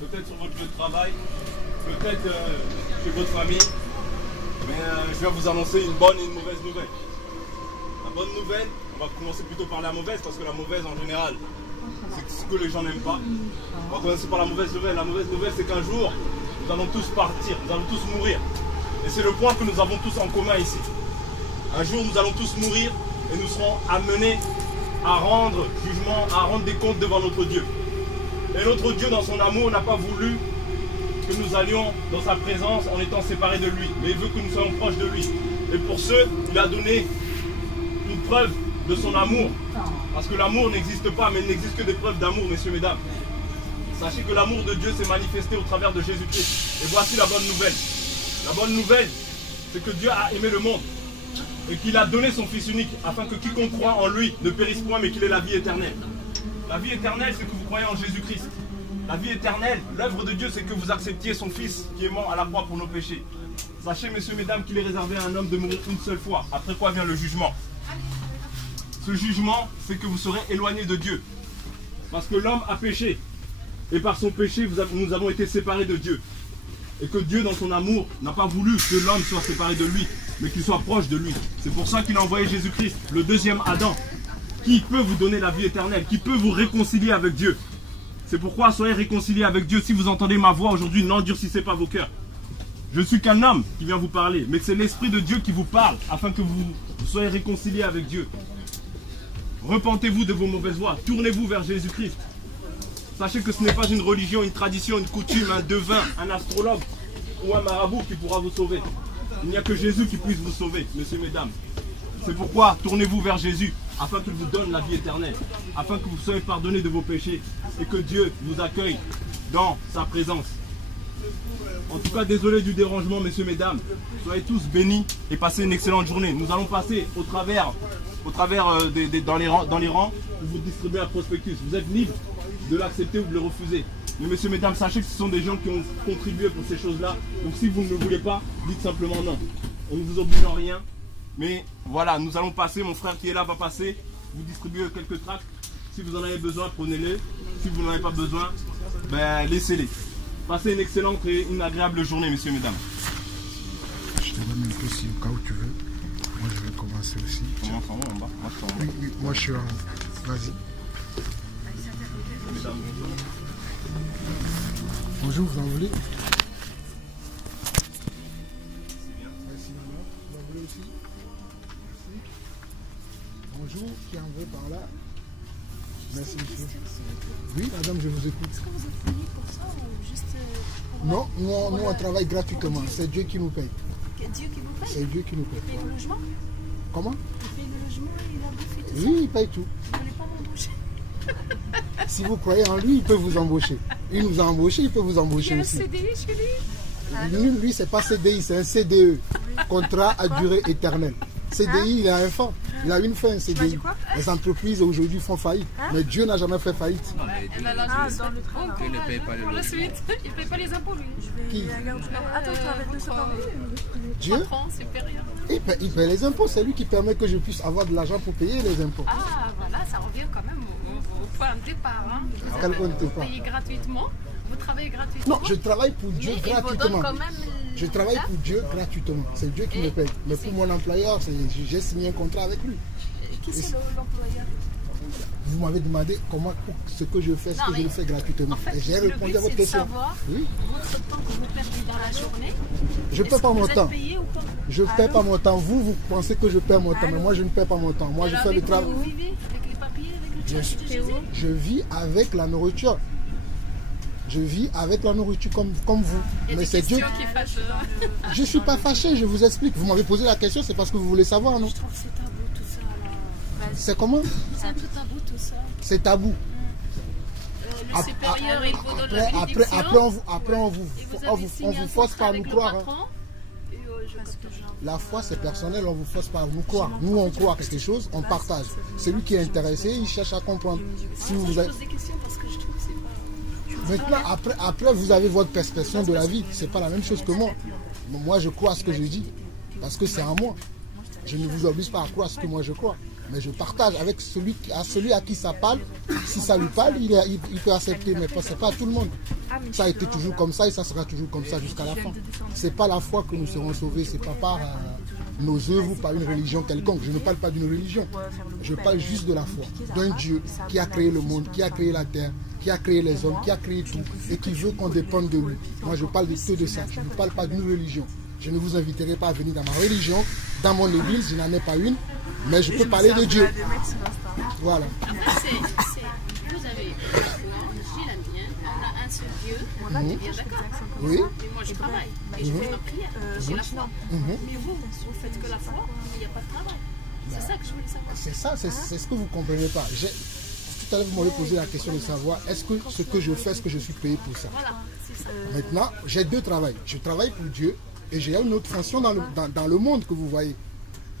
peut-être sur votre lieu de travail, peut-être chez votre famille. Mais je viens vous annoncer une bonne et une mauvaise nouvelle. La bonne nouvelle, on va commencer plutôt par la mauvaise, parce que la mauvaise en général, c'est ce que les gens n'aiment pas. On va commencer par la mauvaise nouvelle. La mauvaise nouvelle, c'est qu'un jour, nous allons tous partir, nous allons tous mourir. Et c'est le point que nous avons tous en commun ici. Un jour, nous allons tous mourir et nous serons amenés à rendre jugement, à rendre des comptes devant notre Dieu. Et notre Dieu, dans son amour, n'a pas voulu que nous allions dans sa présence en étant séparés de lui. Mais il veut que nous soyons proches de lui. Et pour ce, il a donné une preuve de son amour. Parce que l'amour n'existe pas, mais il n'existe que des preuves d'amour, messieurs, mesdames. Sachez que l'amour de Dieu s'est manifesté au travers de Jésus-Christ. Et voici la bonne nouvelle. La bonne nouvelle, c'est que Dieu a aimé le monde. Et qu'il a donné son Fils unique, afin que quiconque croit en lui ne périsse point, mais qu'il ait la vie éternelle. La vie éternelle, c'est que vous croyez en Jésus-Christ. La vie éternelle, l'œuvre de Dieu, c'est que vous acceptiez son Fils qui est mort à la croix pour nos péchés. Sachez, messieurs, mesdames, qu'il est réservé à un homme de mourir une seule fois, après quoi vient le jugement. Ce jugement, c'est que vous serez éloignés de Dieu. Parce que l'homme a péché. Et par son péché, nous avons été séparés de Dieu. Et que Dieu, dans son amour, n'a pas voulu que l'homme soit séparé de lui, mais qu'il soit proche de lui. C'est pour ça qu'il a envoyé Jésus-Christ, le deuxième Adam, qui peut vous donner la vie éternelle, qui peut vous réconcilier avec Dieu. C'est pourquoi soyez réconciliés avec Dieu. Si vous entendez ma voix aujourd'hui, n'endurcissez pas vos cœurs. Je ne suis qu'un homme qui vient vous parler, mais c'est l'Esprit de Dieu qui vous parle, afin que vous soyez réconciliés avec Dieu. Repentez-vous de vos mauvaises voies, tournez-vous vers Jésus-Christ. Sachez que ce n'est pas une religion, une tradition, une coutume, un devin, un astrologue ou un marabout qui pourra vous sauver. Il n'y a que Jésus qui puisse vous sauver, messieurs, mesdames. C'est pourquoi tournez-vous vers Jésus, afin qu'il vous donne la vie éternelle, afin que vous soyez pardonnés de vos péchés et que Dieu vous accueille dans sa présence. En tout cas, désolé du dérangement, messieurs, mesdames. Soyez tous bénis et passez une excellente journée. Nous allons passer au travers dans les rangs, où vous distribuez un prospectus. Vous êtes libres de l'accepter ou de le refuser. Mais messieurs, mesdames, sachez que ce sont des gens qui ont contribué pour ces choses-là. Donc si vous ne le voulez pas, dites simplement non. On ne vous oblige en rien. Mais voilà, nous allons passer, mon frère qui est là va passer. Vous distribuez quelques tracts. Si vous en avez besoin, prenez-les. Si vous n'en avez pas besoin, ben, laissez-les. Passez une excellente et une agréable journée, messieurs, mesdames. Je te donne un peu si au cas où tu veux. Moi, je vais commencer aussi. Commence en haut, en bas. Moi, je suis en haut. Oui, moi, je suis en haut. Vas-y. Bonjour, vous en voulez? Merci, madame. Vous en voulez aussi? Merci. Bonjour, qui en veut par là? Merci, monsieur. Oui, madame, je vous écoute. Est-ce que vous êtes payé pour ça ou juste... Non, nous, on travaille gratuitement. C'est Dieu qui nous paye. Dieu qui vous paye? C'est Dieu qui nous Il paye. paye le logement? Comment? Il paye le logement et la bouffe et tout ça? Oui, il paye tout. Vous ne voulez pas m'embaucher? Si vous croyez en lui, il peut vous embaucher. Il nous a embauché, il peut vous Il y embaucher a un aussi. CDI chez lui? Lui, c'est pas CDI, c'est un CDE. Contrat à durée éternelle. CDI, il a un fin. Il a une fin, CDI. Les entreprises aujourd'hui font faillite. Mais Dieu n'a jamais fait faillite. Dans le train. Il ne paye pas le Pour la logement. suite, il ne paye pas les impôts, lui. Qui? Attends, tu arrêtes de se parler. Dieu, Patron, supérieur. il paye les impôts. C'est lui qui permet que je puisse avoir de l'argent pour payer les impôts. Ah, voilà, ça revient quand même au point de départ. Hein. À quel point de départ? Vous payez gratuitement, vous travaillez gratuitement. Non, je travaille pour Dieu mais il vous gratuitement. donne quand même... Je travaille pour Dieu gratuitement. C'est Dieu qui me paye. Mais pour mon employeur, j'ai signé un contrat avec lui. Qui c'est l'employeur? Vous m'avez demandé comment ce que je fais, ce que je le fais gratuitement. En fait, Et j'ai le répondu but, à votre c'est de question. savoir Oui. votre temps que vous perdez dans la journée. Je ne perds pas mon temps. Vous êtes payé ou pas? Je ne perds pas mon temps. Vous pensez que je perds mon temps, mais moi je ne perds pas mon temps. Moi je Alors, fais le avec quoi travail. vous vivez? Avec les papiers, avec le charge de Jésus? Je vis avec la nourriture. Je vis avec la nourriture comme vous. Il y a Mais des c'est Dieu. questions qui fâchent. Je ne suis pas fâché, je vous explique. Vous m'avez posé la question, c'est parce que vous voulez savoir, non? Je trouve que c'est tabou tout ça. Là. C'est comment? C'est un peu tabou tout ça. C'est tabou. Le supérieur, il vous donne la bénédiction. Après, on vous force pas à nous croire. Hein. La foi, c'est personnel, on vous force pas à nous croire. Nous, on croit quelque chose, on partage. Celui qui est intéressé, il cherche à comprendre. Si vous Je avez... pose des questions parce que je trouve que c'est pas... Maintenant, après, vous avez votre perception de la vie. C'est pas la même chose que moi. Moi, je crois à ce que je dis. Parce que c'est en moi. Je ne vous oblige pas à croire ce que moi je crois. Mais je partage avec celui à qui ça parle. Si ça lui parle, il peut accepter, mais ce n'est pas à tout le monde. Ça a été toujours comme ça et ça sera toujours comme ça jusqu'à la fin. Ce n'est pas la foi que nous serons sauvés, ce n'est pas par nos œuvres ou par une religion quelconque. Je ne parle pas d'une religion. Je parle juste de la foi, d'un Dieu qui a créé le monde, qui a créé la terre, qui a créé les hommes, qui a créé tout et qui veut qu'on dépende de lui. Moi, je parle que de ça. Je ne parle pas d'une religion. Je ne vous inviterai pas à venir dans ma religion, dans mon église, je n'en ai pas une, mais je peux parler de Dieu. Voilà. Après, vous avez la foi, j'ai la mienne, on a un seul Dieu, on est bien d'accord. Oui. Mais moi, je travaille, et je fais ma prière, j'ai la foi. Mais vous faites que la foi, il n'y a pas de travail. C'est ça que je voulais savoir. C'est ça, c'est ce que vous ne comprenez pas. Tout à l'heure, vous m'avez posé la question de savoir, est-ce que ce que je fais, est-ce que je suis payé pour ça? Voilà, c'est ça. Maintenant, j'ai deux travails. Je travaille pour Dieu et j'ai une autre fonction dans le monde que vous voyez.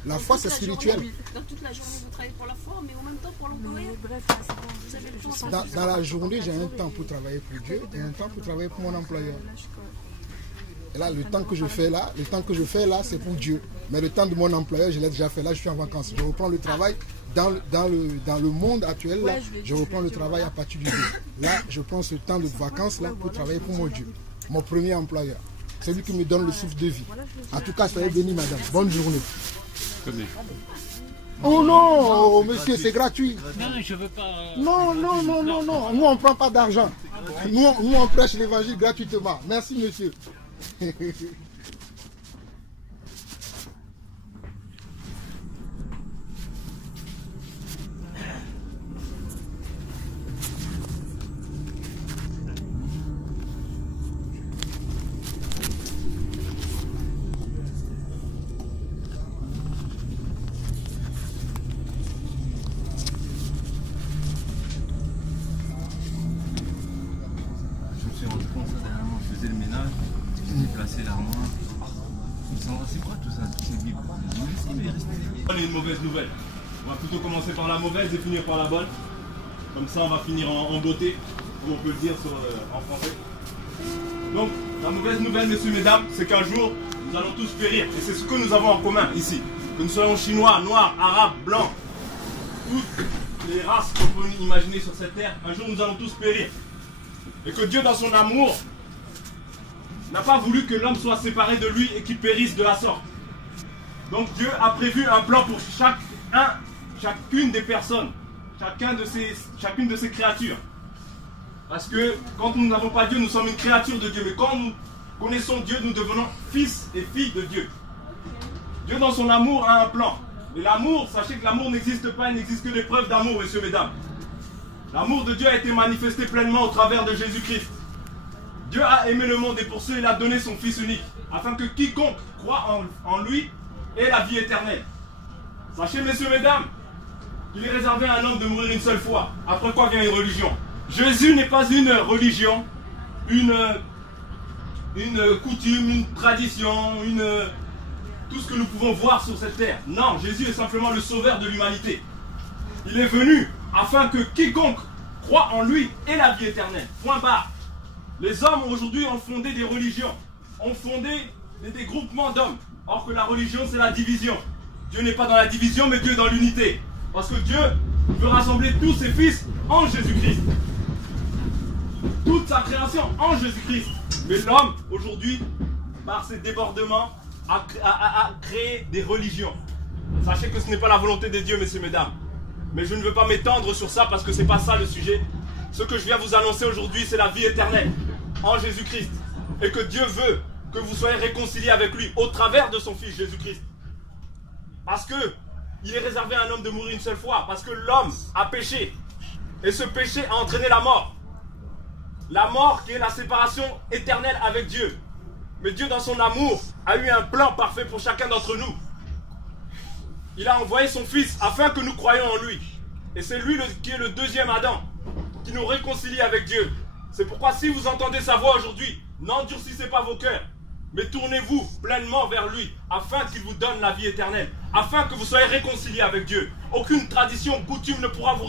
La foi, c'est spirituel. Dans toute la journée, vous travaillez pour la foi, mais en même temps pour l'employeur. Dans la journée, j'ai un temps pour travailler pour Dieu et un temps pour travailler pour mon employeur. Et là, le temps que je fais là, c'est pour Dieu. Mais le temps de mon employeur, je l'ai déjà fait. Là, je suis en vacances. Je reprends le travail dans le monde actuel. Là, je reprends le travail à partir du 2. Là, je prends ce temps de vacances là pour travailler pour mon Dieu. Mon premier employeur. C'est lui qui me donne le souffle de vie. En tout cas, soyez bénis, madame. Bonne journée. Oh non, monsieur, c'est gratuit. Non, je veux pas. Non. Nous, on ne prend pas d'argent. Nous, on prêche l'évangile gratuitement. Merci, monsieur. Une mauvaise nouvelle. On va plutôt commencer par la mauvaise et finir par la bonne. Comme ça, on va finir en beauté, ou on peut le dire en français. Donc, la mauvaise nouvelle, messieurs, mesdames, c'est qu'un jour, nous allons tous périr. Et c'est ce que nous avons en commun ici. Que nous soyons chinois, noirs, arabes, blancs, toutes les races qu'on peut imaginer sur cette terre, un jour, nous allons tous périr. Et que Dieu, dans son amour, n'a pas voulu que l'homme soit séparé de lui et qu'il périsse de la sorte. Donc Dieu a prévu un plan pour chacune des personnes, chacune de ces créatures. Parce que quand nous n'avons pas Dieu, nous sommes une créature de Dieu. Mais quand nous connaissons Dieu, nous devenons fils et filles de Dieu. Dieu dans son amour a un plan. Et l'amour, sachez que l'amour n'existe pas, il n'existe que des preuves d'amour, messieurs, mesdames. L'amour de Dieu a été manifesté pleinement au travers de Jésus-Christ. Dieu a aimé le monde et pour cela il a donné son Fils unique, afin que quiconque croit en lui ait la vie éternelle. Sachez, messieurs, mesdames, qu'il est réservé à un homme de mourir une seule fois, après quoi vient une religion. Jésus n'est pas une religion, une coutume, une tradition, tout ce que nous pouvons voir sur cette terre. Non, Jésus est simplement le sauveur de l'humanité. Il est venu afin que quiconque croit en lui ait la vie éternelle. Point barre. Les hommes aujourd'hui ont fondé des religions, ont fondé des groupements d'hommes. Or que la religion, c'est la division. Dieu n'est pas dans la division, mais Dieu est dans l'unité. Parce que Dieu veut rassembler tous ses fils en Jésus-Christ. Toute sa création en Jésus-Christ. Mais l'homme, aujourd'hui, par ses débordements, a créé des religions. Sachez que ce n'est pas la volonté de Dieu, messieurs, mesdames. Mais je ne veux pas m'étendre sur ça parce que ce n'est pas ça le sujet. Ce que je viens vous annoncer aujourd'hui, c'est la vie éternelle en Jésus-Christ. Et que Dieu veut que vous soyez réconciliés avec lui au travers de son Fils Jésus-Christ. Parce que il est réservé à un homme de mourir une seule fois. Parce que l'homme a péché. Et ce péché a entraîné la mort. La mort qui est la séparation éternelle avec Dieu. Mais Dieu, dans son amour, a eu un plan parfait pour chacun d'entre nous. Il a envoyé son Fils afin que nous croyions en lui. Et c'est lui qui est le deuxième Adam, qui nous réconcilie avec Dieu. C'est pourquoi si vous entendez sa voix aujourd'hui, n'endurcissez pas vos cœurs, mais tournez-vous pleinement vers lui, afin qu'il vous donne la vie éternelle, afin que vous soyez réconciliés avec Dieu. Aucune tradition, coutume ne pourra vous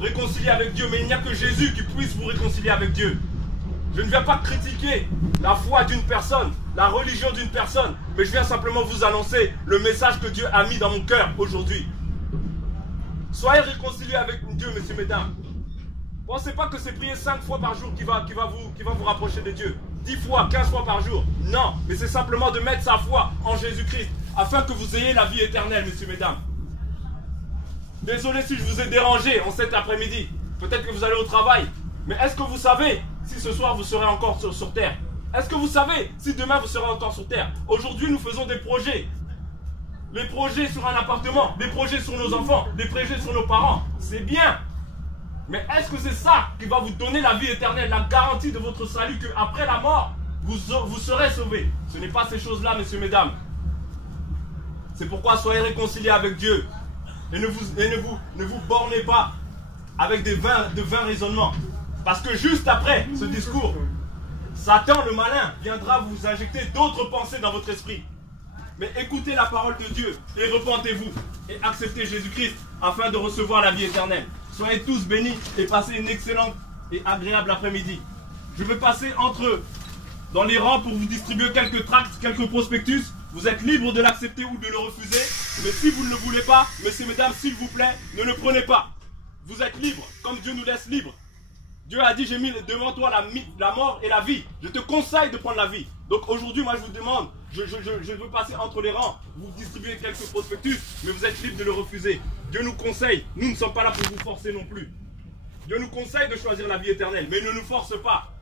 réconcilier avec Dieu, mais il n'y a que Jésus qui puisse vous réconcilier avec Dieu. Je ne viens pas critiquer la foi d'une personne, la religion d'une personne, mais je viens simplement vous annoncer le message que Dieu a mis dans mon cœur aujourd'hui. Soyez réconciliés avec Dieu, messieurs, mesdames. Pensez pas que c'est prier 5 fois par jour qui va vous rapprocher de Dieu. 10 fois, 15 fois par jour. Non, mais c'est simplement de mettre sa foi en Jésus-Christ afin que vous ayez la vie éternelle, messieurs, mesdames. Désolé si je vous ai dérangé en cet après-midi. Peut-être que vous allez au travail. Mais est-ce que vous savez si ce soir vous serez encore sur terre? Est-ce que vous savez si demain vous serez encore sur terre? Aujourd'hui, nous faisons des projets. Les projets sur un appartement, des projets sur nos enfants, des projets sur nos parents. C'est bien. Mais est-ce que c'est ça qui va vous donner la vie éternelle, la garantie de votre salut, qu'après la mort, vous serez sauvés? Ce n'est pas ces choses-là, messieurs, mesdames. C'est pourquoi soyez réconciliés avec Dieu. Et ne vous bornez pas avec de vains raisonnements. Parce que juste après ce discours, Satan, le malin, viendra vous injecter d'autres pensées dans votre esprit. Mais écoutez la parole de Dieu et repentez-vous et acceptez Jésus-Christ afin de recevoir la vie éternelle. Soyez tous bénis et passez une excellente et agréable après-midi. Je vais passer dans les rangs pour vous distribuer quelques tracts, quelques prospectus. Vous êtes libre de l'accepter ou de le refuser. Mais si vous ne le voulez pas, messieurs, mesdames, s'il vous plaît, ne le prenez pas. Vous êtes libre, comme Dieu nous laisse libres. Dieu a dit, j'ai mis devant toi la mort et la vie. Je te conseille de prendre la vie. Donc aujourd'hui, moi je vous demande, je veux passer entre les rangs, vous distribuer quelques prospectus, mais vous êtes libre de le refuser. Dieu nous conseille, nous ne sommes pas là pour vous forcer non plus. Dieu nous conseille de choisir la vie éternelle, mais il ne nous force pas.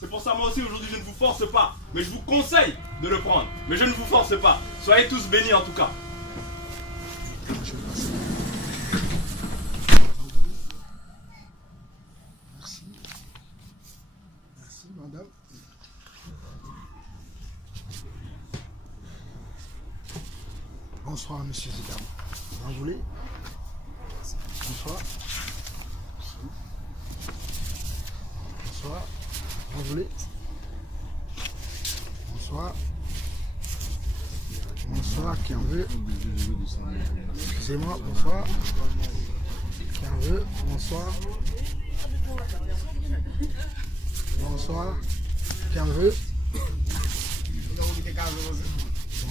C'est pour ça moi aussi aujourd'hui je ne vous force pas, mais je vous conseille de le prendre. Mais je ne vous force pas. Soyez tous bénis en tout cas. Merci madame. Bonsoir monsieur et dames. Vous en voulez? Bonsoir. Bonsoir. Vous en voulez? Bonsoir. Bonsoir, qui en veut? Excusez-moi, bonsoir. Qui en veut? Bonsoir. Bonsoir. Qui en veut?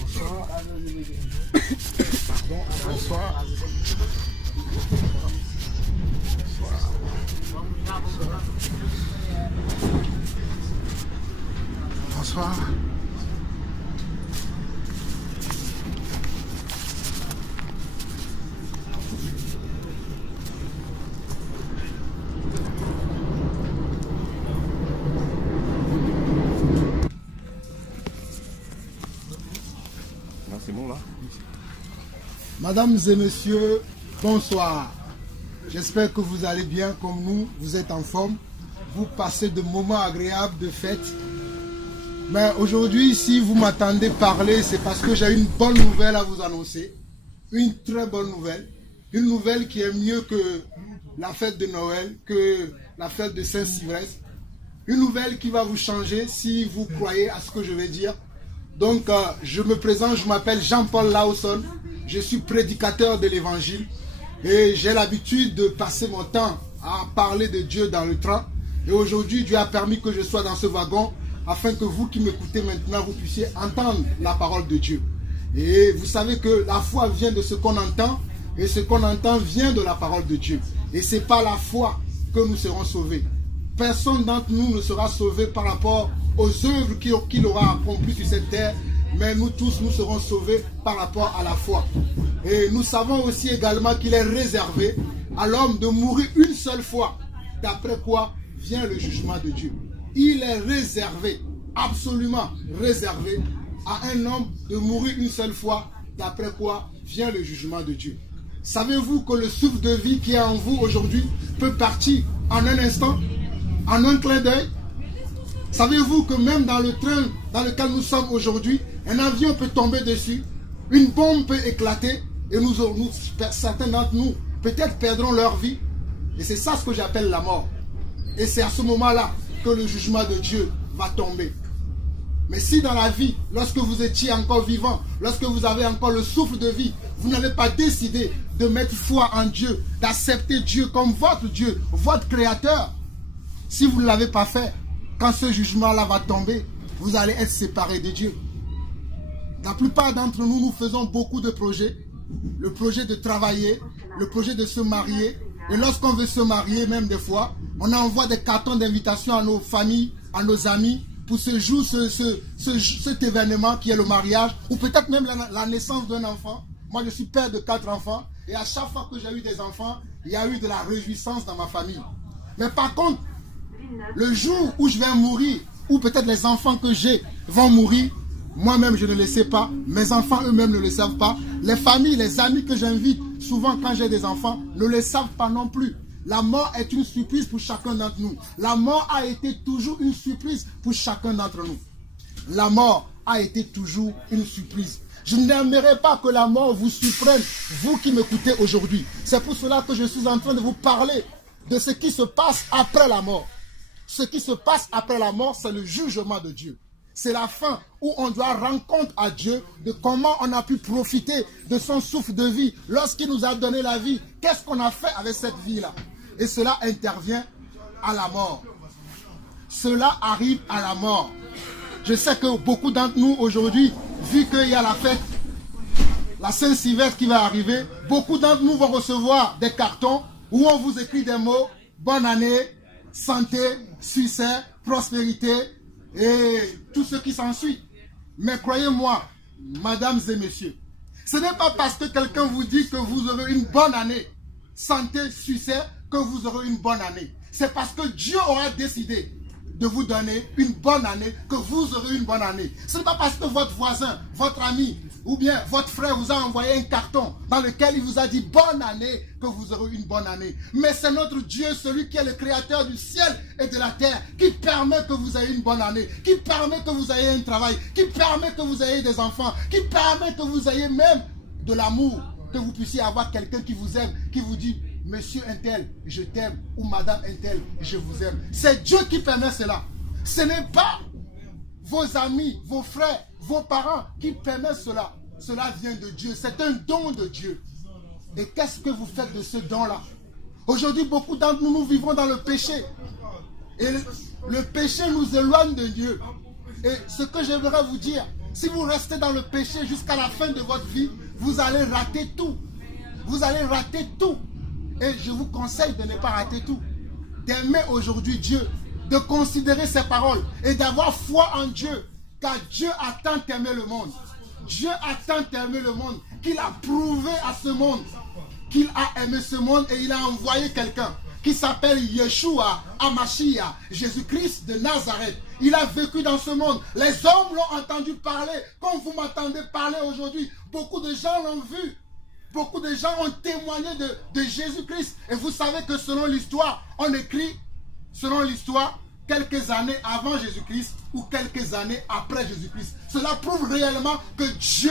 Bonsoir. Pardon, bonsoir. Bonsoir. C'est bon là. Mesdames et messieurs, bonsoir. J'espère que vous allez bien comme nous, vous êtes en forme, vous passez de moments agréables de fête. Mais aujourd'hui, si vous m'attendez parler, c'est parce que j'ai une bonne nouvelle à vous annoncer. Une très bonne nouvelle. Une nouvelle qui est mieux que la fête de Noël, que la fête de Saint-Sylvestre. Une nouvelle qui va vous changer si vous croyez à ce que je vais dire. Donc, je me présente, je m'appelle Jean-Paul Lawson. Je suis prédicateur de l'évangile. Et j'ai l'habitude de passer mon temps à parler de Dieu dans le train. Et aujourd'hui, Dieu a permis que je sois dans ce wagon afin que vous qui m'écoutez maintenant, vous puissiez entendre la parole de Dieu. Et vous savez que la foi vient de ce qu'on entend. Et ce qu'on entend vient de la parole de Dieu. Et c'est par la foi que nous serons sauvés. Personne d'entre nous ne sera sauvé par rapport aux œuvres qu'il aura accomplies sur cette terre. Mais nous tous, nous serons sauvés par rapport à la foi. Et nous savons aussi également qu'il est réservé à l'homme de mourir une seule fois. D'après quoi vient le jugement de Dieu. Il est réservé, absolument réservé, à un homme de mourir une seule fois. D'après quoi vient le jugement de Dieu. Savez-vous que le souffle de vie qui est en vous aujourd'hui peut partir en un instant, en un clin d'œil? Savez-vous que même dans le train dans lequel nous sommes aujourd'hui, un avion peut tomber dessus, une bombe peut éclater et certains d'entre nous peut-être perdront leur vie. Et c'est ça ce que j'appelle la mort. Et c'est à ce moment-là que le jugement de Dieu va tomber. Mais si dans la vie, lorsque vous étiez encore vivant, lorsque vous avez encore le souffle de vie, vous n'avez pas décidé de mettre foi en Dieu, d'accepter Dieu comme votre Dieu, votre Créateur, si vous ne l'avez pas fait, quand ce jugement-là va tomber, vous allez être séparés de Dieu. La plupart d'entre nous, nous faisons beaucoup de projets. Le projet de travailler, le projet de se marier. Et lorsqu'on veut se marier, même des fois, on envoie des cartons d'invitation à nos familles, à nos amis, pour ce jour, cet événement qui est le mariage, ou peut-être même la naissance d'un enfant. Moi, je suis père de 4 enfants, et à chaque fois que j'ai eu des enfants, il y a eu de la réjouissance dans ma famille. Mais par contre, le jour où je vais mourir, ou peut-être les enfants que j'ai vont mourir, moi-même je ne le sais pas, mes enfants eux-mêmes ne le savent pas, les familles, les amis que j'invite, souvent quand j'ai des enfants, ne le savent pas non plus. La mort est une surprise pour chacun d'entre nous. La mort a été toujours une surprise pour chacun d'entre nous. La mort a été toujours une surprise. Je n'aimerais pas que la mort vous surprenne, vous qui m'écoutez aujourd'hui. C'est pour cela que je suis en train de vous parler de ce qui se passe après la mort. Ce qui se passe après la mort, c'est le jugement de Dieu. C'est la fin où on doit rendre compte à Dieu de comment on a pu profiter de son souffle de vie. Lorsqu'il nous a donné la vie, qu'est-ce qu'on a fait avec cette vie-là? Et cela intervient à la mort. Cela arrive à la mort. Je sais que beaucoup d'entre nous aujourd'hui, vu qu'il y a la fête, la Saint-Sylvestre qui va arriver, beaucoup d'entre nous vont recevoir des cartons où on vous écrit des mots, bonne année, santé, succès, prospérité et tout ce qui s'ensuit. Mais croyez-moi, mesdames et messieurs, ce n'est pas parce que quelqu'un vous dit que vous aurez une bonne année, santé, succès, que vous aurez une bonne année. C'est parce que Dieu aura décidé de vous donner une bonne année, que vous aurez une bonne année. Ce n'est pas parce que votre voisin, votre ami, ou bien votre frère vous a envoyé un carton dans lequel il vous a dit bonne année, que vous aurez une bonne année. Mais c'est notre Dieu, celui qui est le créateur du ciel et de la terre, qui permet que vous ayez une bonne année, qui permet que vous ayez un travail, qui permet que vous ayez des enfants, qui permet que vous ayez même de l'amour, que vous puissiez avoir quelqu'un qui vous aime, qui vous dit monsieur Intel, je t'aime, ou madame Intel, je vous aime. C'est Dieu qui permet cela. Ce n'est pas vos amis, vos frères, vos parents qui permettent cela. Cela vient de Dieu. C'est un don de Dieu. Et qu'est-ce que vous faites de ce don-là? Aujourd'hui, beaucoup d'entre nous, nous vivons dans le péché. Et le péché nous éloigne de Dieu. Et ce que j'aimerais vous dire, si vous restez dans le péché jusqu'à la fin de votre vie, vous allez rater tout. Vous allez rater tout. Et je vous conseille de ne pas rater tout. D'aimer aujourd'hui Dieu, de considérer ses paroles et d'avoir foi en Dieu. Car Dieu a tant aimé le monde. Dieu a tant aimé le monde qu'il a prouvé à ce monde qu'il a aimé ce monde et il a envoyé quelqu'un qui s'appelle Yeshua Hamashiach, Jésus-Christ de Nazareth. Il a vécu dans ce monde. Les hommes l'ont entendu parler comme vous m'entendez parler aujourd'hui. Beaucoup de gens l'ont vu. Beaucoup de gens ont témoigné de Jésus-Christ. Et vous savez que selon l'histoire, on écrit, selon l'histoire, quelques années avant Jésus-Christ ou quelques années après Jésus-Christ. Cela prouve réellement que Dieu,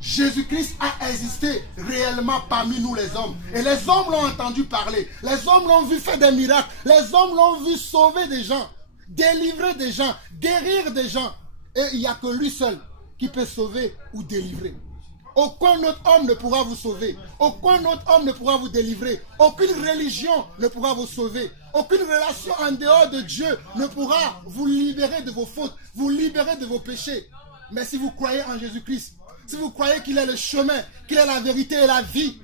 Jésus-Christ a existé réellement parmi nous les hommes. Et les hommes l'ont entendu parler. Les hommes l'ont vu faire des miracles. Les hommes l'ont vu sauver des gens, délivrer des gens, guérir des gens. Et il n'y a que lui seul qui peut sauver ou délivrer. Aucun autre homme ne pourra vous sauver. Aucun autre homme ne pourra vous délivrer. Aucune religion ne pourra vous sauver. Aucune relation en dehors de Dieu ne pourra vous libérer de vos fautes, vous libérer de vos péchés. Mais si vous croyez en Jésus-Christ, si vous croyez qu'il est le chemin, qu'il est la vérité et la vie,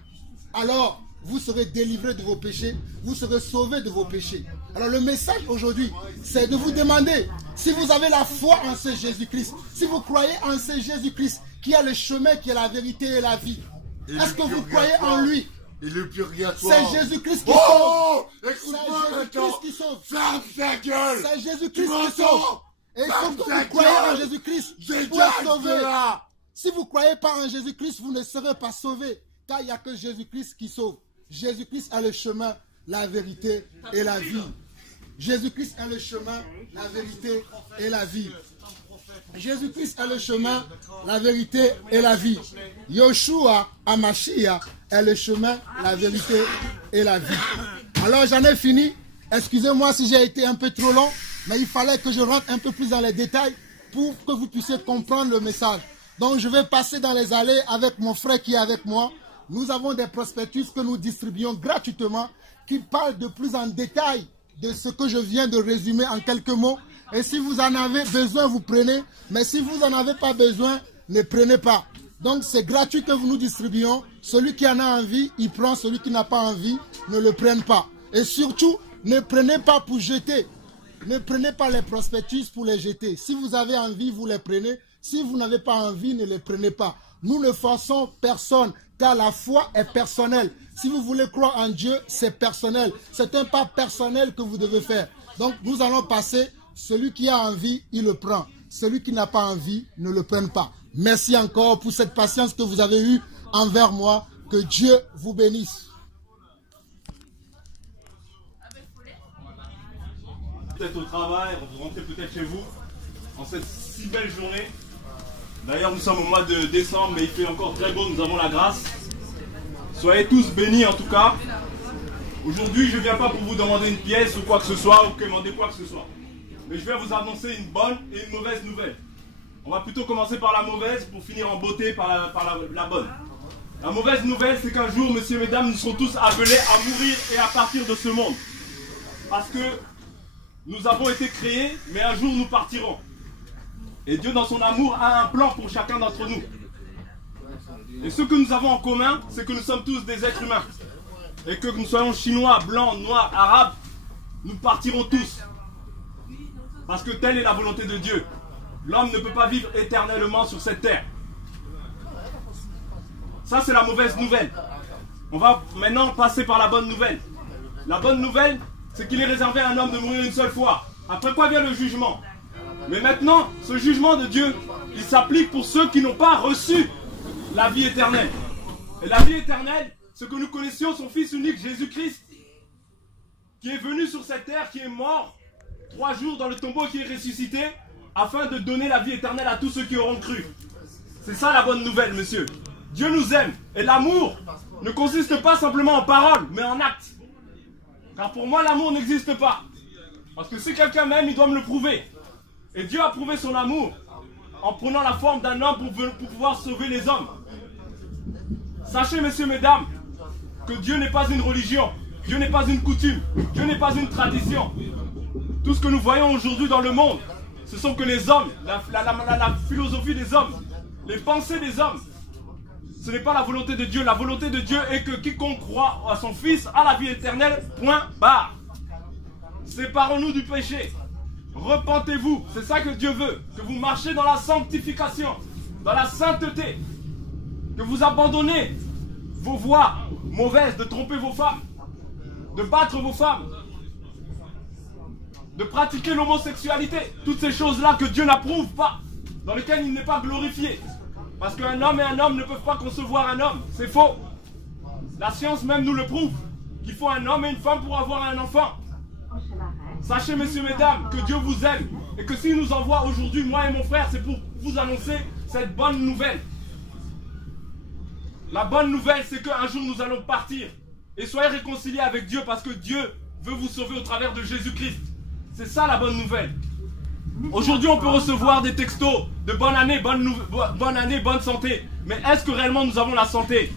alors vous serez délivrés de vos péchés, vous serez sauvés de vos péchés. Alors le message aujourd'hui, c'est de vous demander si vous avez la foi en ce Jésus-Christ, si vous croyez en ce Jésus-Christ, qui est le chemin, qui est la vérité et la vie. Est-ce que vous croyez en lui? Et le purgatoire. C'est Jésus-Christ qui sauve. Écoute-moi, c'est Jésus-Christ qui sauve. ferme ta gueule. C'est Jésus-Christ qui sauve. Et il faut que vous croyez en Jésus-Christ pour être sauvé. Si vous ne croyez pas en Jésus-Christ, vous ne serez pas sauvé. Car il n'y a que Jésus-Christ qui sauve. Jésus-Christ est le chemin, la vérité et la vie. Jésus-Christ est le chemin, la vérité et la vie. Jésus-Christ est le chemin, la vérité et la vie. Yeshua Hamashiach est le chemin, la vérité et la vie. Alors j'en ai fini. Excusez-moi si j'ai été un peu trop long, mais il fallait que je rentre un peu plus dans les détails pour que vous puissiez comprendre le message. Donc je vais passer dans les allées avec mon frère qui est avec moi. Nous avons des prospectus que nous distribuons gratuitement qui parlent de plus en détail de ce que je viens de résumer en quelques mots. Et si vous en avez besoin, vous prenez. Mais si vous n'en avez pas besoin, ne prenez pas. Donc c'est gratuit que vous nous distribuons. Celui qui en a envie, il prend. Celui qui n'a pas envie, ne le prenne pas. Et surtout, ne prenez pas pour jeter. Ne prenez pas les prospectus pour les jeter. Si vous avez envie, vous les prenez. Si vous n'avez pas envie, ne les prenez pas. Nous ne forçons personne, car la foi est personnelle. Si vous voulez croire en Dieu, c'est personnel. C'est un pas personnel que vous devez faire. Donc nous allons passer. Celui qui a envie, il le prend. Celui qui n'a pas envie, ne le prenne pas. Merci encore pour cette patience que vous avez eue envers moi. Que Dieu vous bénisse. Peut-être au travail, vous rentrez peut-être chez vous, en cette si belle journée. D'ailleurs, nous sommes au mois de décembre, mais il fait encore très beau, nous avons la grâce. Soyez tous bénis en tout cas. Aujourd'hui, je ne viens pas pour vous demander une pièce ou quoi que ce soit, ou commander quoi que ce soit. Mais je vais vous annoncer une bonne et une mauvaise nouvelle. On va plutôt commencer par la mauvaise pour finir en beauté par la bonne. La mauvaise nouvelle, c'est qu'un jour, messieurs et mesdames, nous serons tous appelés à mourir et à partir de ce monde. Parce que nous avons été créés, mais un jour nous partirons. Et Dieu, dans son amour, a un plan pour chacun d'entre nous. Et ce que nous avons en commun, c'est que nous sommes tous des êtres humains. Et que nous soyons chinois, blancs, noirs, arabes, nous partirons tous. Parce que telle est la volonté de Dieu. L'homme ne peut pas vivre éternellement sur cette terre. Ça, c'est la mauvaise nouvelle. On va maintenant passer par la bonne nouvelle. La bonne nouvelle, c'est qu'il est réservé à un homme de mourir une seule fois. Après quoi vient le jugement. Mais maintenant, ce jugement de Dieu, il s'applique pour ceux qui n'ont pas reçu la vie éternelle. Et la vie éternelle, ce que nous connaissions, son Fils unique, Jésus-Christ, qui est venu sur cette terre, qui est mort 3 jours dans le tombeau, qui est ressuscité, afin de donner la vie éternelle à tous ceux qui auront cru. C'est ça la bonne nouvelle, monsieur. Dieu nous aime. Et l'amour ne consiste pas simplement en paroles, mais en actes. Car pour moi, l'amour n'existe pas. Parce que si quelqu'un m'aime, il doit me le prouver. Et Dieu a prouvé son amour en prenant la forme d'un homme pour pouvoir sauver les hommes. Sachez, messieurs, mesdames, que Dieu n'est pas une religion. Dieu n'est pas une coutume. Dieu n'est pas une tradition. Tout ce que nous voyons aujourd'hui dans le monde, ce sont que les hommes, la philosophie des hommes, les pensées des hommes. Ce n'est pas la volonté de Dieu. La volonté de Dieu est que quiconque croit à son Fils a la vie éternelle, point barre. Séparons-nous du péché. Repentez-vous. C'est ça que Dieu veut. Que vous marchez dans la sanctification, dans la sainteté. Que vous abandonnez vos voies mauvaises, de tromper vos femmes, de battre vos femmes, de pratiquer l'homosexualité. Toutes ces choses-là que Dieu n'approuve pas, dans lesquelles il n'est pas glorifié. Parce qu'un homme et un homme ne peuvent pas concevoir un homme. C'est faux. La science même nous le prouve. Qu'il faut un homme et une femme pour avoir un enfant. Sachez, messieurs, mesdames, que Dieu vous aime. Et que s'il nous envoie aujourd'hui, moi et mon frère, c'est pour vous annoncer cette bonne nouvelle. La bonne nouvelle, c'est qu'un jour nous allons partir. Et soyez réconciliés avec Dieu parce que Dieu veut vous sauver au travers de Jésus-Christ. C'est ça la bonne nouvelle. Aujourd'hui, on peut recevoir des textos de bonne année, bonne santé. Mais est-ce que réellement nous avons la santé?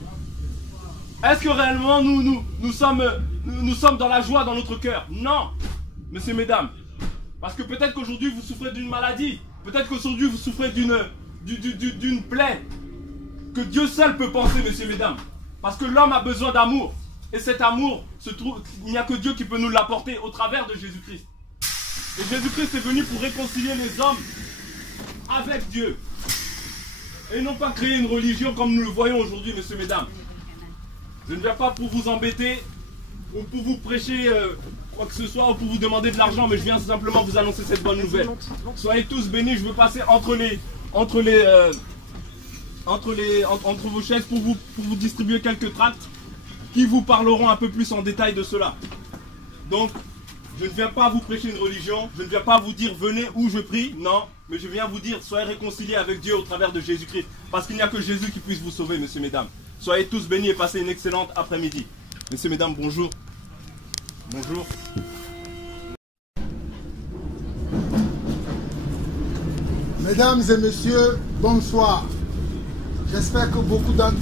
Est-ce que réellement nous sommes dans la joie dans notre cœur? Non, messieurs, mesdames. Parce que peut-être qu'aujourd'hui vous souffrez d'une maladie. Peut-être qu'aujourd'hui vous souffrez d'une plaie. Que Dieu seul peut penser, messieurs, mesdames. Parce que l'homme a besoin d'amour. Et cet amour, il n'y a que Dieu qui peut nous l'apporter au travers de Jésus-Christ. Et Jésus-Christ est venu pour réconcilier les hommes avec Dieu. Et non pas créer une religion comme nous le voyons aujourd'hui, messieurs, mesdames. Je ne viens pas pour vous embêter ou pour vous prêcher quoi que ce soit ou pour vous demander de l'argent, mais je viens simplement vous annoncer cette bonne nouvelle. Soyez tous bénis, je veux passer entre vos chaises pour vous distribuer quelques tracts qui vous parleront un peu plus en détail de cela. Donc, je ne viens pas vous prêcher une religion, je ne viens pas vous dire venez où je prie, non, mais je viens vous dire soyez réconciliés avec Dieu au travers de Jésus-Christ. Parce qu'il n'y a que Jésus qui puisse vous sauver, messieurs, mesdames. Soyez tous bénis et passez une excellente après-midi. Messieurs, mesdames, bonjour. Bonjour. Mesdames et messieurs, bonsoir. J'espère que beaucoup d'entre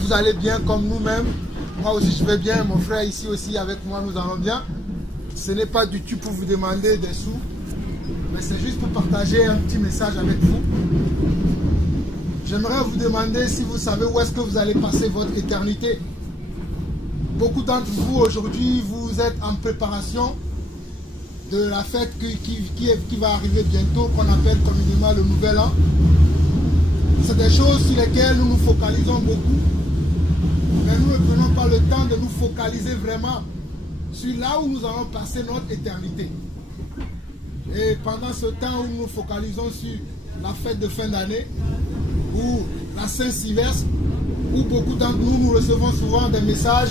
vous allez bien comme nous-mêmes. Moi aussi je vais bien, mon frère ici aussi avec moi, nous allons bien. Ce n'est pas du tout pour vous demander des sous, mais c'est juste pour partager un petit message avec vous. j'aimerais vous demander si vous savez où est-ce que vous allez passer votre éternité. Beaucoup d'entre vous aujourd'hui, vous êtes en préparation de la fête qui va arriver bientôt, qu'on appelle communément le Nouvel An. C'est des choses sur lesquelles nous nous focalisons beaucoup, mais nous ne prenons pas le temps de nous focaliser vraiment sur là où nous allons passer notre éternité. Et pendant ce temps où nous nous focalisons sur la fête de fin d'année, ou la Saint-Sylvestre, où beaucoup d'entre nous, nous recevons souvent des messages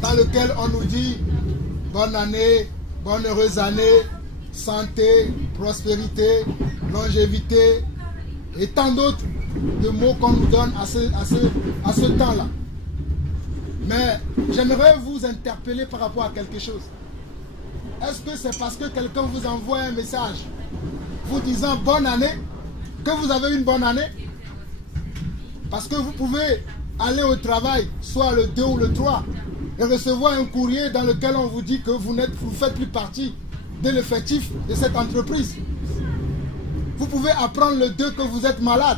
dans lesquels on nous dit « Bonne année, bonne heureuse année, santé, prospérité, longévité » et tant d'autres de mots qu'on nous donne à ce temps-là. Mais j'aimerais vous interpeller par rapport à quelque chose. Est-ce que c'est parce que quelqu'un vous envoie un message vous disant « bonne année » que vous avez une bonne année? Parce que vous pouvez aller au travail, soit le 2 ou le 3, et recevoir un courrier dans lequel on vous dit que vous ne faites plus partie de l'effectif de cette entreprise. Vous pouvez apprendre le 2 que vous êtes malade.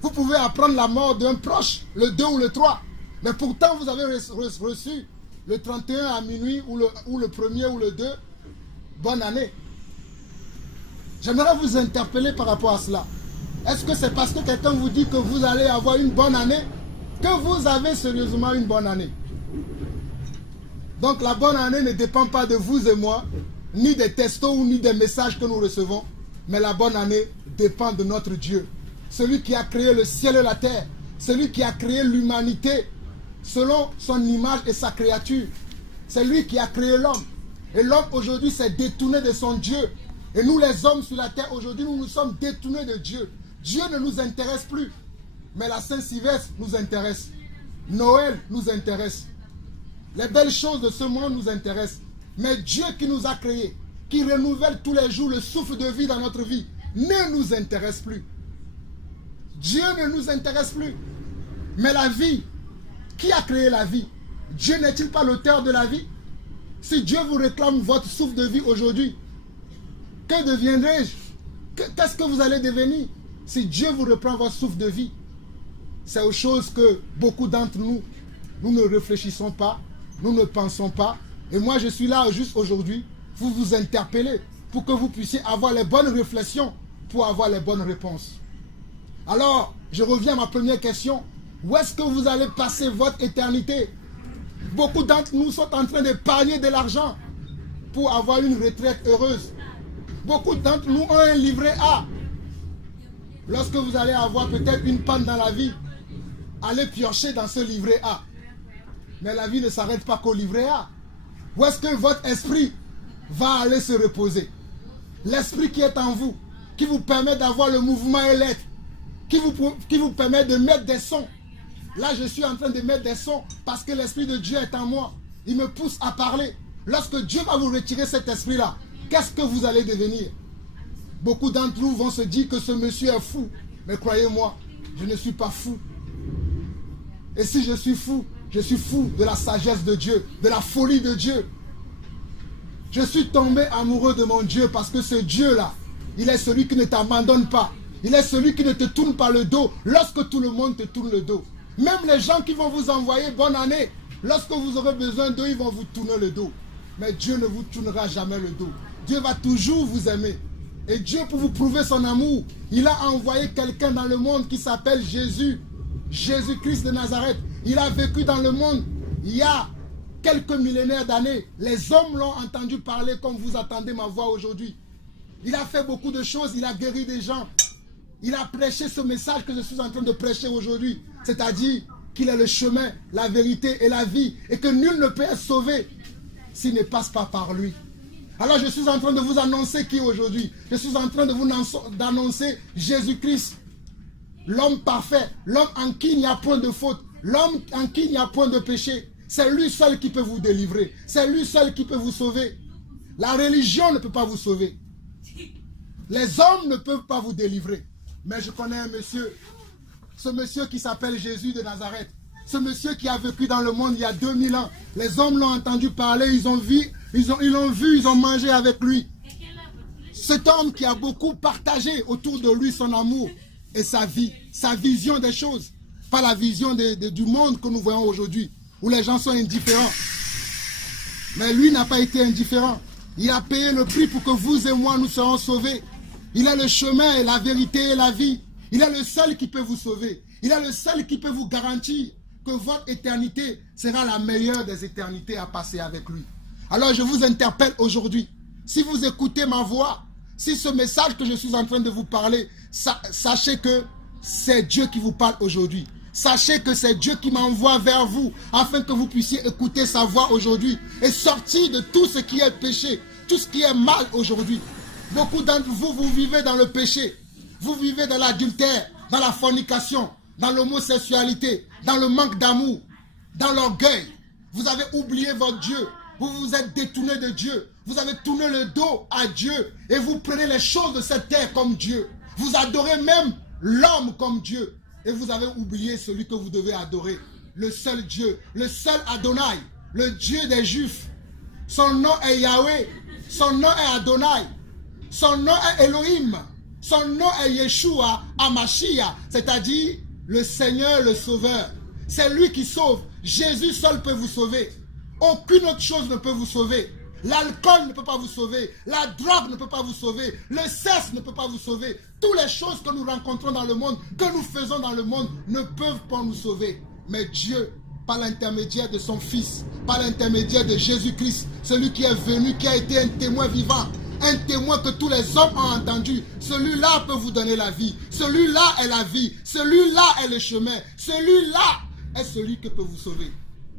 Vous pouvez apprendre la mort d'un proche le 2 ou le 3. Mais pourtant, vous avez reçu le 31 à minuit ou le 1er ou le 2. Bonne année. J'aimerais vous interpeller par rapport à cela. Est-ce que c'est parce que quelqu'un vous dit que vous allez avoir une bonne année que vous avez sérieusement une bonne année? Donc la bonne année ne dépend pas de vous et moi, ni des textos ou ni des messages que nous recevons, mais la bonne année dépend de notre Dieu. Celui qui a créé le ciel et la terre, celui qui a créé l'humanité selon son image et sa créature. C'est lui qui a créé l'homme. Et l'homme aujourd'hui s'est détourné de son Dieu. Et nous les hommes sur la terre aujourd'hui, nous nous sommes détournés de Dieu. Dieu ne nous intéresse plus. Mais la Saint-Sylvestre nous intéresse. Noël nous intéresse. Les belles choses de ce monde nous intéressent. Mais Dieu qui nous a créés, qui renouvelle tous les jours le souffle de vie dans notre vie, ne nous intéresse plus. Dieu ne nous intéresse plus. Mais la vie, qui a créé la vie? Dieu n'est-il pas l'auteur de la vie? Si Dieu vous réclame votre souffle de vie aujourd'hui, que deviendrai-je? Qu'est-ce que vous allez devenir si Dieu vous reprend votre souffle de vie? C'est aux choses que beaucoup d'entre nous, nous ne réfléchissons pas, nous ne pensons pas. Et moi, je suis là juste aujourd'hui pour vous interpeller, pour que vous puissiez avoir les bonnes réflexions, pour avoir les bonnes réponses. Alors, je reviens à ma première question. Où est-ce que vous allez passer votre éternité? Beaucoup d'entre nous sont en train d'épargner de l'argent pour avoir une retraite heureuse. Beaucoup d'entre nous ont un livret A. Lorsque vous allez avoir peut-être une panne dans la vie, allez piocher dans ce livret A. Mais la vie ne s'arrête pas qu'au livret A. Où est-ce que votre esprit va aller se reposer? L'esprit qui est en vous, qui vous permet d'avoir le mouvement et l'être, qui vous permet de mettre des sons. Là, je suis en train de mettre des sons parce que l'Esprit de Dieu est en moi. Il me pousse à parler. Lorsque Dieu va vous retirer cet esprit-là, qu'est-ce que vous allez devenir? Beaucoup d'entre vous vont se dire que ce monsieur est fou. Mais croyez-moi, je ne suis pas fou. Et si je suis fou de la sagesse de Dieu, de la folie de Dieu. Je suis tombé amoureux de mon Dieu parce que ce Dieu-là, il est celui qui ne t'abandonne pas. Il est celui qui ne te tourne pas le dos lorsque tout le monde te tourne le dos. Même les gens qui vont vous envoyer bonne année, lorsque vous aurez besoin d'eux, ils vont vous tourner le dos. Mais Dieu ne vous tournera jamais le dos. Dieu va toujours vous aimer. Et Dieu, pour vous prouver son amour, il a envoyé quelqu'un dans le monde qui s'appelle Jésus. Jésus-Christ de Nazareth. Il a vécu dans le monde il y a quelques millénaires d'années. Les hommes l'ont entendu parler comme vous entendez ma voix aujourd'hui. Il a fait beaucoup de choses, il a guéri des gens. Il a prêché ce message que je suis en train de prêcher aujourd'hui. C'est-à-dire qu'il est le chemin, la vérité et la vie. Et que nul ne peut être sauvé s'il ne passe pas par lui. Alors je suis en train de vous annoncer qui aujourd'hui? Je suis en train de vous annoncer Jésus-Christ. L'homme parfait, l'homme en qui il n'y a point de faute, l'homme en qui il n'y a point de péché. C'est lui seul qui peut vous délivrer. C'est lui seul qui peut vous sauver. La religion ne peut pas vous sauver. Les hommes ne peuvent pas vous délivrer. Mais je connais un monsieur, ce monsieur qui s'appelle Jésus de Nazareth. Ce monsieur qui a vécu dans le monde il y a 2000 ans. Les hommes l'ont entendu parler, ils l'ont vu, ils ont mangé avec lui. Cet homme qui a beaucoup partagé autour de lui son amour. et sa vie, sa vision des choses. Pas la vision du monde que nous voyons aujourd'hui, où les gens sont indifférents. Mais lui n'a pas été indifférent. Il a payé le prix pour que vous et moi nous serons sauvés. Il a le chemin et la vérité et la vie. Il est le seul qui peut vous sauver. Il est le seul qui peut vous garantir que votre éternité sera la meilleure des éternités à passer avec lui. Alors je vous interpelle aujourd'hui. Si vous écoutez ma voix, si ce message que je suis en train de vous parler, sachez que c'est Dieu qui vous parle aujourd'hui. Sachez que c'est Dieu qui m'envoie vers vous afin que vous puissiez écouter sa voix aujourd'hui et sortir de tout ce qui est péché, tout ce qui est mal aujourd'hui. Beaucoup d'entre vous, vous vivez dans le péché. Vous vivez dans l'adultère, dans la fornication, dans l'homosexualité, dans le manque d'amour, dans l'orgueil. Vous avez oublié votre Dieu. Vous vous êtes détourné de Dieu. Vous avez tourné le dos à Dieu et vous prenez les choses de cette terre comme Dieu. Vous adorez même l'homme comme Dieu. Et vous avez oublié celui que vous devez adorer. Le seul Dieu, le seul Adonai, le Dieu des Juifs. Son nom est Yahweh, son nom est Adonai, son nom est Elohim, son nom est Yeshua Hamashiach, c'est-à-dire le Seigneur, le Sauveur. C'est lui qui sauve. Jésus seul peut vous sauver. Aucune autre chose ne peut vous sauver. L'alcool ne peut pas vous sauver. La drogue ne peut pas vous sauver. Le sexe ne peut pas vous sauver. Toutes les choses que nous rencontrons dans le monde, que nous faisons dans le monde, ne peuvent pas nous sauver. Mais Dieu, par l'intermédiaire de son Fils, par l'intermédiaire de Jésus-Christ, celui qui est venu, qui a été un témoin vivant, un témoin que tous les hommes ont entendu, celui-là peut vous donner la vie. Celui-là est la vie. Celui-là est le chemin. Celui-là est celui qui peut vous sauver.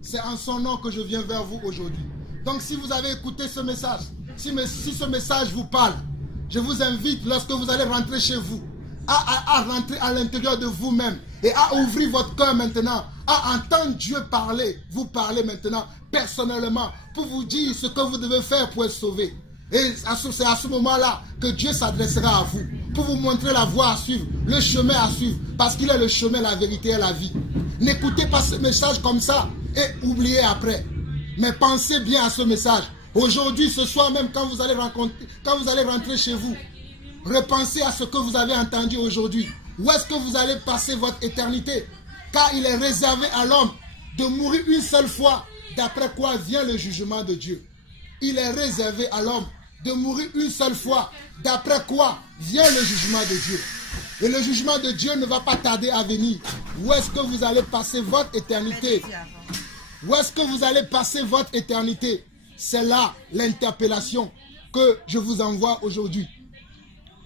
C'est en son nom que je viens vers vous aujourd'hui. Donc si vous avez écouté ce message, si ce message vous parle, je vous invite, lorsque vous allez rentrer chez vous, à rentrer à l'intérieur de vous-même et à ouvrir votre cœur maintenant, à entendre Dieu parler, vous parler maintenant personnellement pour vous dire ce que vous devez faire pour être sauvé. Et c'est à ce moment-là que Dieu s'adressera à vous pour vous montrer la voie à suivre, le chemin à suivre, parce qu'il est le chemin, la vérité et la vie. N'écoutez pas ce message comme ça et oubliez après. Mais pensez bien à ce message. Aujourd'hui, ce soir même, quand vous allez rentrer chez vous, repensez à ce que vous avez entendu aujourd'hui. Où est-ce que vous allez passer votre éternité? Car il est réservé à l'homme de mourir une seule fois, d'après quoi vient le jugement de Dieu. Il est réservé à l'homme de mourir une seule fois, d'après quoi vient le jugement de Dieu. Et le jugement de Dieu ne va pas tarder à venir. Où est-ce que vous allez passer votre éternité? Où est-ce que vous allez passer votre éternité? C'est là l'interpellation que je vous envoie aujourd'hui.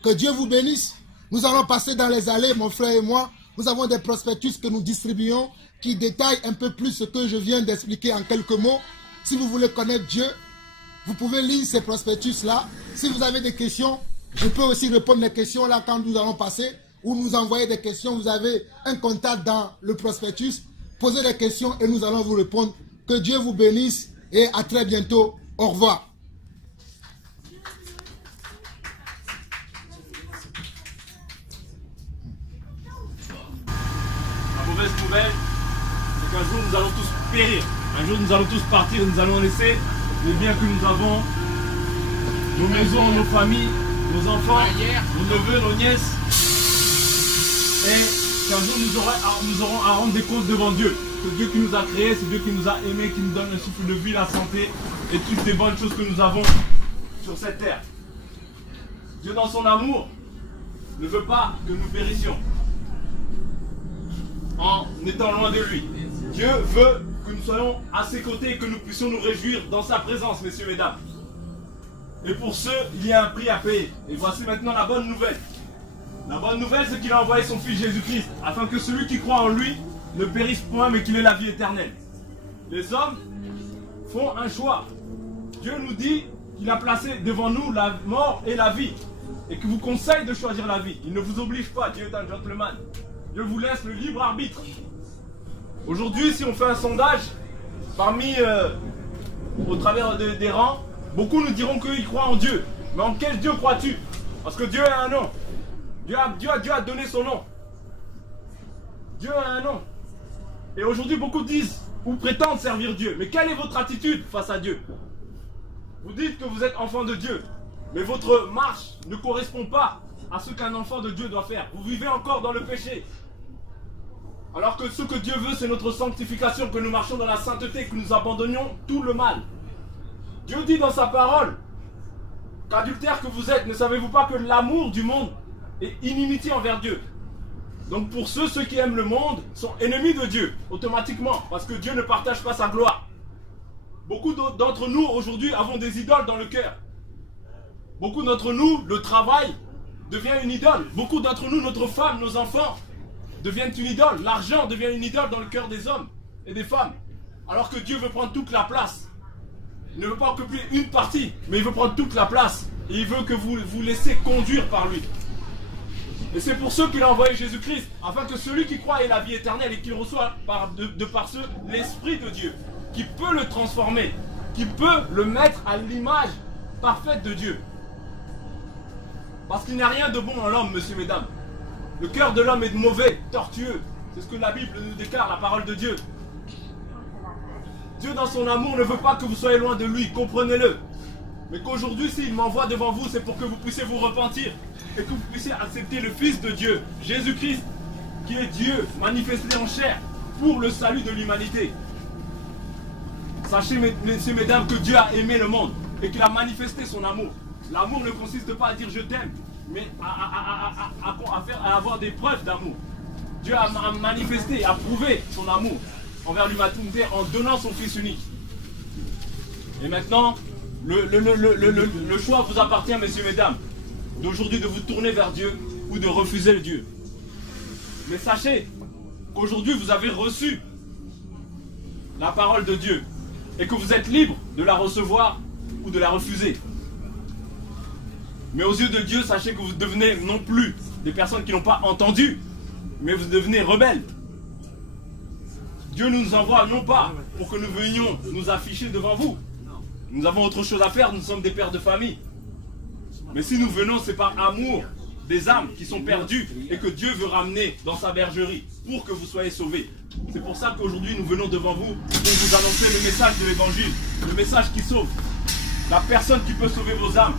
Que Dieu vous bénisse. Nous allons passer dans les allées, mon frère et moi. Nous avons des prospectus que nous distribuons qui détaillent un peu plus ce que je viens d'expliquer en quelques mots. Si vous voulez connaître Dieu, vous pouvez lire ces prospectus-là. Si vous avez des questions, je peux aussi répondre aux questions là quand nous allons passer. Ou nous envoyer des questions. Vous avez un contact dans le prospectus. Posez des questions et nous allons vous répondre. Que Dieu vous bénisse et à très bientôt. Au revoir. La mauvaise nouvelle, c'est qu'un jour nous allons tous périr. Un jour nous allons tous partir, nous allons laisser les biens que nous avons, nos maisons, nos familles, nos enfants, nos neveux, nos nièces. Et qu'un jour nous aurons à rendre des comptes devant Dieu. C'est Dieu qui nous a créés, c'est Dieu qui nous a aimés, qui nous donne un souffle de vie, la santé et toutes les bonnes choses que nous avons sur cette terre. Dieu dans son amour ne veut pas que nous périssions en étant loin de lui. Dieu veut que nous soyons à ses côtés et que nous puissions nous réjouir dans sa présence, messieurs, mesdames. Et pour ce, il y a un prix à payer. Et voici maintenant la bonne nouvelle. La bonne nouvelle, c'est qu'il a envoyé son Fils Jésus-Christ, afin que celui qui croit en lui ne périsse point, mais qu'il ait la vie éternelle. Les hommes font un choix. Dieu nous dit qu'il a placé devant nous la mort et la vie, et qu'il vous conseille de choisir la vie. Il ne vous oblige pas, Dieu est un gentleman. Dieu vous laisse le libre arbitre. Aujourd'hui, si on fait un sondage, au travers des rangs, beaucoup nous diront qu'ils croient en Dieu. Mais en quel Dieu crois-tu? Parce que Dieu a un nom. Dieu a donné son nom. Dieu a un nom. Et aujourd'hui, beaucoup disent ou prétendent servir Dieu. Mais quelle est votre attitude face à Dieu? Vous dites que vous êtes enfant de Dieu, mais votre marche ne correspond pas à ce qu'un enfant de Dieu doit faire. Vous vivez encore dans le péché. Alors que ce que Dieu veut, c'est notre sanctification, que nous marchions dans la sainteté, que nous abandonnions tout le mal. Dieu dit dans sa parole qu'adultère que vous êtes, ne savez-vous pas que l'amour du monde est inimitié envers Dieu? Donc pour ceux qui aiment le monde sont ennemis de Dieu, automatiquement, parce que Dieu ne partage pas sa gloire. Beaucoup d'entre nous aujourd'hui avons des idoles dans le cœur. Beaucoup d'entre nous, le travail devient une idole. Beaucoup d'entre nous, notre femme, nos enfants deviennent une idole. L'argent devient une idole dans le cœur des hommes et des femmes. Alors que Dieu veut prendre toute la place. Il ne veut pas occuper une partie, mais il veut prendre toute la place. Et il veut que vous vous laissez conduire par lui. Et c'est pour ceux qu'il a envoyé Jésus-Christ, afin que celui qui croit ait la vie éternelle et qu'il reçoit de par ceux l'Esprit de Dieu, qui peut le transformer, qui peut le mettre à l'image parfaite de Dieu. Parce qu'il n'y a rien de bon en l'homme, messieurs, mesdames. Le cœur de l'homme est mauvais, tortueux. C'est ce que la Bible nous déclare, la parole de Dieu. Dieu, dans son amour, ne veut pas que vous soyez loin de lui, comprenez-le. Mais qu'aujourd'hui, s'il m'envoie devant vous, c'est pour que vous puissiez vous repentir et que vous puissiez accepter le Fils de Dieu, Jésus-Christ, qui est Dieu, manifesté en chair, pour le salut de l'humanité. Sachez, messieurs, mesdames, que Dieu a aimé le monde et qu'il a manifesté son amour. L'amour ne consiste pas à dire je t'aime, mais à avoir des preuves d'amour. Dieu a manifesté, a prouvé son amour envers l'humanité en donnant son Fils unique. Et maintenant, le choix vous appartient, messieurs, mesdames, d'aujourd'hui de vous tourner vers Dieu ou de refuser le Dieu. Mais sachez qu'aujourd'hui vous avez reçu la parole de Dieu et que vous êtes libre de la recevoir ou de la refuser. Mais aux yeux de Dieu, sachez que vous devenez non plus des personnes qui n'ont pas entendu, mais vous devenez rebelles. Dieu nous envoie non pas pour que nous venions nous afficher devant vous. Nous avons autre chose à faire, nous sommes des pères de famille. Mais si nous venons, c'est par amour des âmes qui sont perdues et que Dieu veut ramener dans sa bergerie pour que vous soyez sauvés. C'est pour ça qu'aujourd'hui nous venons devant vous pour vous annoncer le message de l'évangile, le message qui sauve. La personne qui peut sauver vos âmes.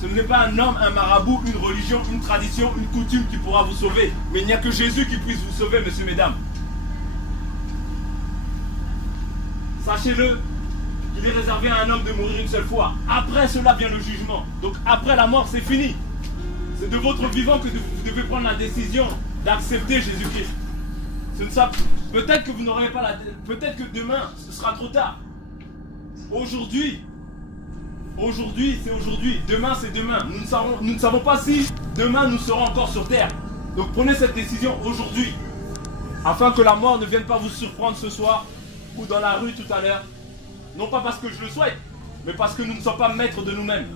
Ce n'est pas un homme, un marabout, une religion, une tradition, une coutume qui pourra vous sauver. Mais il n'y a que Jésus qui puisse vous sauver, messieurs, mesdames. Sachez-le, il est réservé à un homme de mourir une seule fois. Après cela vient le jugement. Donc après la mort, c'est fini. C'est de votre vivant que vous devez prendre la décision d'accepter Jésus-Christ. Peut-être que vous n'aurez pas la... Peut-être que demain, ce sera trop tard. Aujourd'hui, c'est aujourd'hui. Demain, c'est demain. Nous ne savons pas si demain, nous serons encore sur terre. Donc prenez cette décision aujourd'hui. Afin que la mort ne vienne pas vous surprendre ce soir ou dans la rue tout à l'heure. Non pas parce que je le souhaite, mais parce que nous ne sommes pas maîtres de nous-mêmes.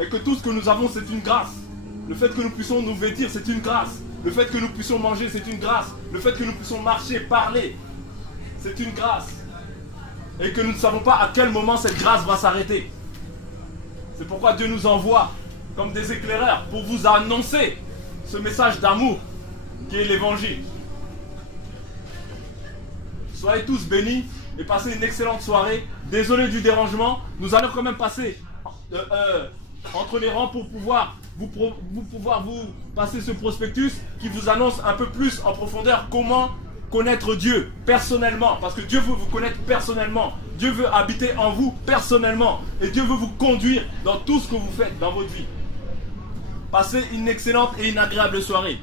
Et que tout ce que nous avons, c'est une grâce. Le fait que nous puissions nous vêtir, c'est une grâce. Le fait que nous puissions manger, c'est une grâce. Le fait que nous puissions marcher, parler, c'est une grâce. Et que nous ne savons pas à quel moment cette grâce va s'arrêter. C'est pourquoi Dieu nous envoie comme des éclaireurs pour vous annoncer ce message d'amour qui est l'évangile. Soyez tous bénis et passez une excellente soirée. Désolé du dérangement. Nous allons quand même passer entre les rangs pour pouvoir vous passer ce prospectus qui vous annonce un peu plus en profondeur comment connaître Dieu personnellement. Parce que Dieu veut vous connaître personnellement. Dieu veut habiter en vous personnellement. Et Dieu veut vous conduire dans tout ce que vous faites dans votre vie. Passez une excellente et une agréable soirée.